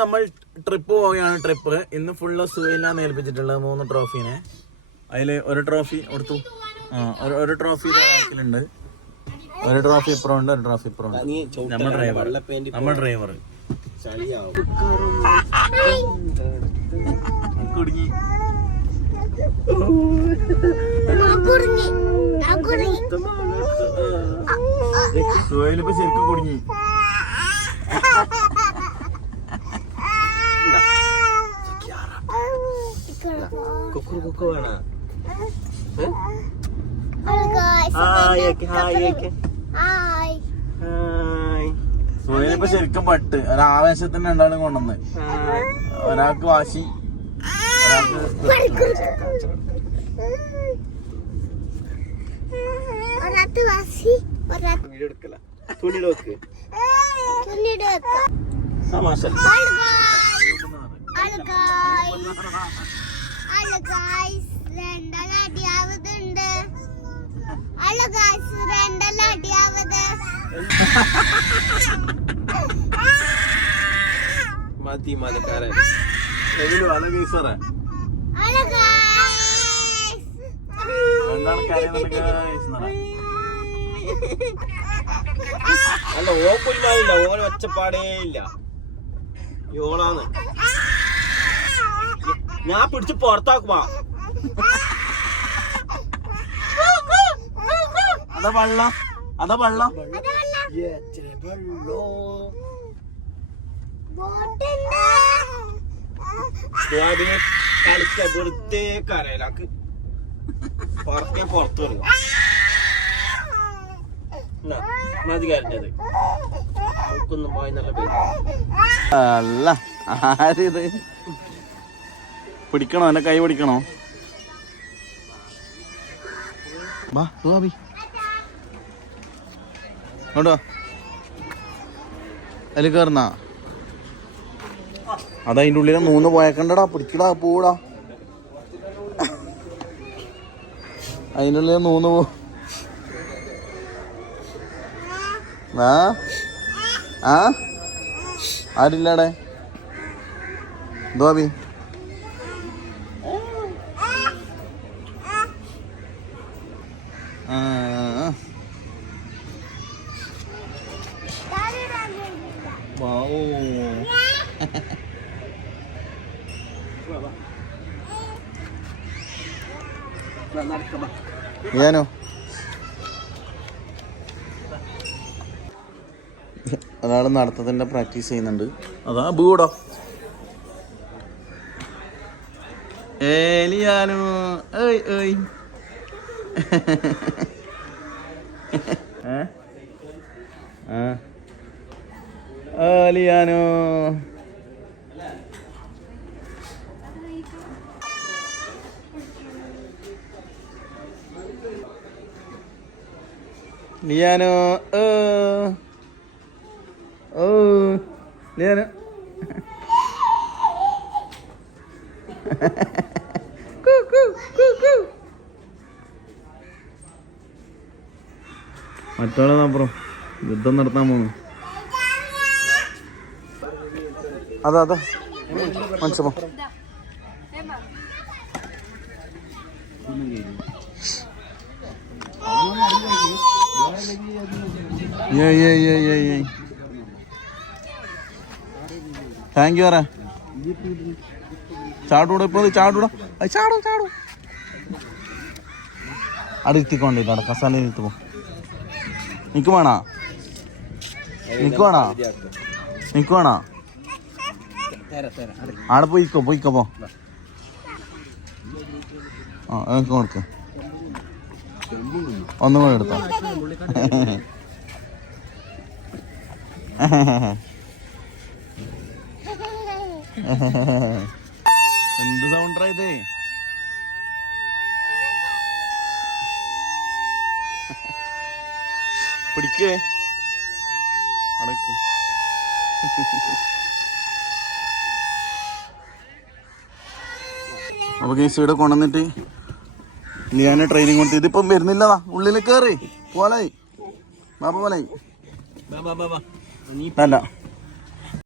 നമ്മൾ ട്രിപ്പ് പോവുകയാണ്. ട്രിപ്പ് ഇന്ന് ഫുള്ള് സുഹൈലാണ് ഏൽപ്പിച്ചിട്ടുള്ളത് 3 ട്രോഫീനെ. അതിൽ ഒരു ട്രോഫി കൊടുത്തു. ഒരു ട്രോഫി ബാക്കിലുണ്ട്, ഒരു ട്രോഫി ഇപ്പുറം ഉണ്ട്, ഒരു ട്രോഫി ഇപ്പുറം ഉണ്ട്. നമ്മൾ ഡ്രൈവർ കുടുങ്ങി. സുഹൈലിപ്പോ ശരിക്കും കുടുങ്ങി. സുഹൈലിപ്പോ ശരിക്കും പട്ട്. ഒരാവേശത്തിന് രണ്ടാളും കൊണ്ടുവന്ന്, ഒരാൾക്ക് വാശി, മതി മതക്കാരൻ അല്ല ഓപ്പില്ല, ഓരോ ഒച്ചപ്പാടേ ഇല്ല. ഓളാന്ന് ഞാൻ പിടിച്ച് പുറത്താക്കുവാ. അതാ വെള്ളം, അതാ വെള്ളം. കളിക്ക വെറുതെ കരയിലാക്ക് പുറത്തെ പുറത്ത് വരിക. മതി കരഞ്ഞത് നമുക്കൊന്നും പോയി നല്ല പേര്. അല്ല ആരിത് പിടിക്കണോ? എന്റെ കൈ പിടിക്കണോ? വാ സുഹാബി കൊണ്ടോ. അതിൽ കയറുന്ന അതതിൻ്റെ ഉള്ളിൽ 3 പോയക്കണ്ടടാ. പിടിക്കടാ, പോടാ. അതിൻ്റെ ഉള്ളിൽ 3 പോ. ആരില്ലടെ ദോബി. ഞാനോ ഒരാൾ നടത്തത്തിന്റെ പ്രാക്ടീസ് ചെയ്യുന്നുണ്ട്. അതാ ബൂടോ ഏലിയാനു. ഏയ് ഏയ് ഏലിയാനു. ലിയാനോ ലിയാനോ മറ്റോളപ്പുറം യുദ്ധം നടത്താൻ പോകുന്നു. അതാ അതാ മനസ്സിലോ താങ്ക് യു അറ. ചാടൂടെ ഇപ്പൊ ചാടൂടാ, ചാടൂ ചാടൂ. അവിടെ ഇരുത്തിക്കൊണ്ടില്ല, അവിടെ കസാലയിൽ ഇരുത്ത് പോ. നിക്ക് വേണോ? നിക്ക് വേണോ? നിക്ക് വേണോ? ആടെ പോയിക്കോ പോയിക്കോ പോ. എനിക്ക് കൊടുക്ക. ഒന്നും കൂടെ എടുത്തോ. എന്ത് സൗണ്ടാ ഇത്? പിടിക്കേ അടക്ക്. അപ്പൊ കേസ് ഇവിടെ കൊണ്ടുവന്നിട്ട് ഞാൻ ട്രെയിനിങ് കൊടുത്ത് ഇതിപ്പം വരുന്നില്ലതാ. ഉള്ളിൽ കയറി പോലായി ബാബ പോലായി. അല്ല